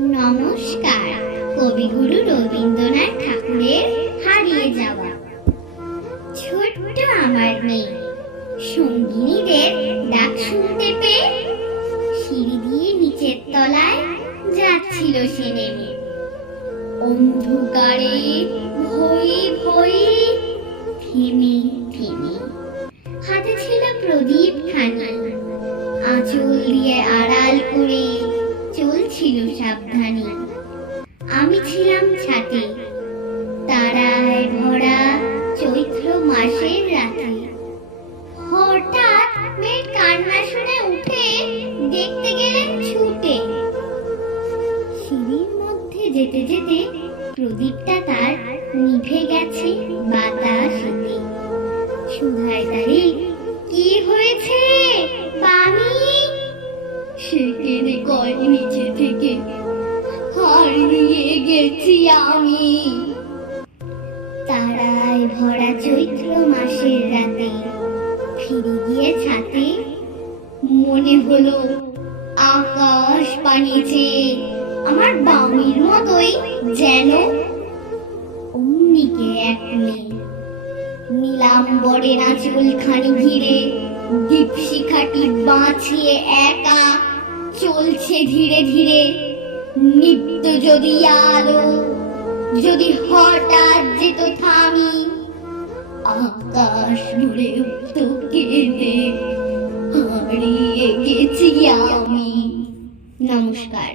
নমস্কার। কবিগুরু রবীন্দ্রনাথ ঠাকুরের হারিয়ে যাওয়া। ছোট্ট আমার মেয়ে সঙ্গিনীদের ডাক শুনতে পেয়ে সিঁড়ি দিয়ে নিচের তলায় যাচ্ছিল সে নেমে। অন্ধকারে ভয়ে ভয়ে থেমে থেমে হাতে ছিল প্রদীপ খানি, আঁচল দিয়ে আড়াল করে চলছিল সাবধানে। আমি ছিলাম ছাতে, তারায় ভরা চৈত্র মাসের রাতে। হঠাৎ মেয়ের কান্না শুনে উঠে দেখতে গেলেন ছুটে। সিঁড়ির মধ্যে যেতে যেতে প্রদীপটা তার নিভে গেছে বাতাসেতে। সুধায় তারে, কি হয়েছে বানি? সে কেঁদে কয় নিচে থেকে, হারিয়ে গেছি আমি। তারায় ভরা চৈত্র মাসের রাতে ফিরে গিয়ে ছাতে মনে হলো আকাশ পানিছে আমার বামির মতোই যেন। অমনিকে এক মেয়ে নীলাম্বরের আঁচল খানি ঘিরে দীপশিখাটি বাঁচিয়ে একা চলছে ধীরে ধীরে। নিত্য যদি আলো যদি হঠাৎ যেত থামি, আকাশ ভরে উঠত কেঁদে, হারিয়ে গেছি আমি। নমস্কার।